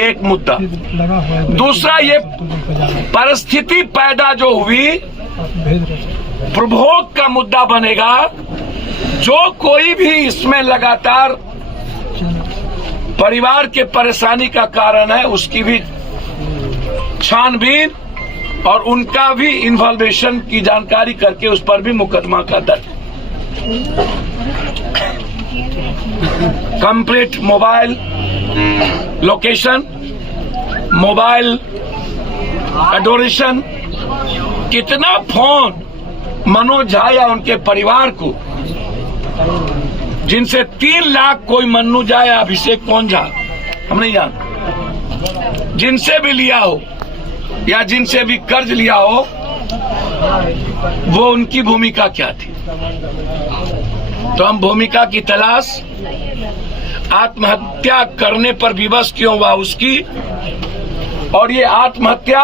एक मुद्दा। दूसरा, ये परिस्थिति पैदा जो हुई प्रभोग का मुद्दा बनेगा। जो कोई भी इसमें लगातार परिवार के परेशानी का कारण है उसकी भी छानबीन और उनका भी इन्वॉल्वेशन की जानकारी करके उस पर भी मुकदमा का दर्ज। Complete mobile location, mobile adoration, कितना फोन मनोज झा या उनके परिवार को, जिनसे 3 लाख कोई मन्नू झा या अभिषेक कौन झा हम नहीं जानते, जिनसे भी लिया हो या जिनसे भी कर्ज लिया हो, वो उनकी भूमिका क्या थी। तो हम भूमिका की तलाश, आत्महत्या करने पर विवश क्यों हुआ उसकी, और ये आत्महत्या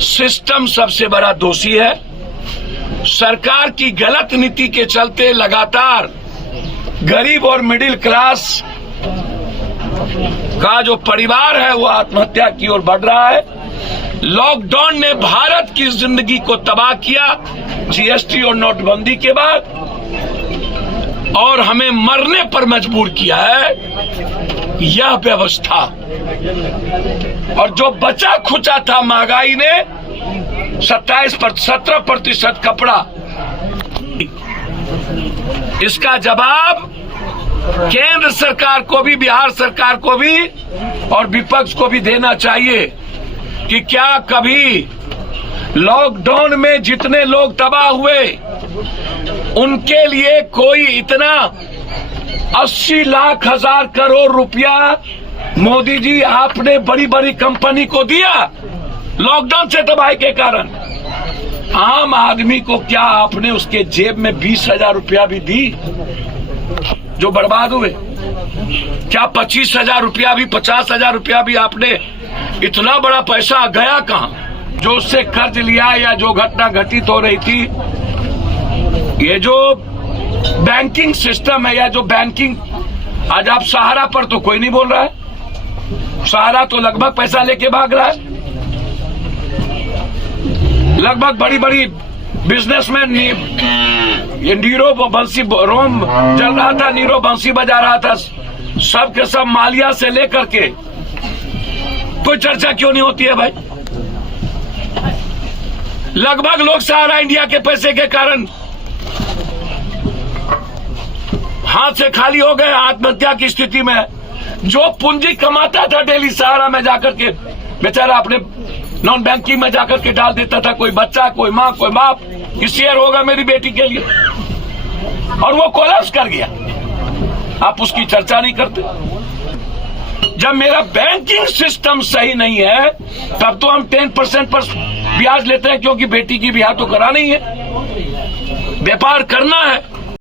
सिस्टम सबसे बड़ा दोषी है। सरकार की गलत नीति के चलते लगातार गरीब और मिडिल क्लास का जो परिवार है वो आत्महत्या की ओर बढ़ रहा है। लॉकडाउन ने भारत की जिंदगी को तबाह किया, जीएसटी और नोटबंदी के बाद, और हमें मरने पर मजबूर किया है यह व्यवस्था। और जो बचा खुचा था महंगाई ने 17% कपड़ा, इसका जवाब केंद्र सरकार को भी, बिहार सरकार को भी और विपक्ष को भी देना चाहिए कि क्या कभी लॉकडाउन में जितने लोग तबाह हुए उनके लिए कोई इतना 80 लाख हजार करोड़ रुपया मोदी जी आपने बड़ी बड़ी कंपनी को दिया लॉकडाउन से तबाही के कारण। आम आदमी को क्या आपने उसके जेब में 20,000 रुपया भी दी जो बर्बाद हुए? क्या 25,000 रुपया भी, 50,000 रुपया भी आपने, इतना बड़ा पैसा गया कहां? जो उससे कर्ज लिया या जो घटना घटित हो रही थी, ये जो बैंकिंग सिस्टम है या जो बैंकिंग, आज आप सहारा पर तो कोई नहीं बोल रहा है। सहारा तो लगभग पैसा लेके भाग रहा है। लगभग बड़ी बड़ी बिजनेसमैन, ये नीरो बंसी, रोम चल रहा था, नीरो बंसी बजा रहा था, सब के सब मालिया से लेकर के, कोई चर्चा क्यों नहीं होती है भाई? लगभग लोग सहारा इंडिया के पैसे के कारण हाथ से खाली हो गए, आत्महत्या की स्थिति में। जो पूंजी कमाता था डेली सहारा में जाकर के, बेचारा अपने नॉन बैंकिंग में जाकर के डाल देता था, कोई बच्चा, कोई माँ, कोई बाप, कि शेयर होगा मेरी बेटी के लिए, और वो कोलैप्स कर गया। आप उसकी चर्चा नहीं करते। जब मेरा बैंकिंग सिस्टम सही नहीं है तब तो हम 10% पर ब्याज लेते हैं, क्योंकि बेटी की ब्याह तो करानी है, व्यापार करना है।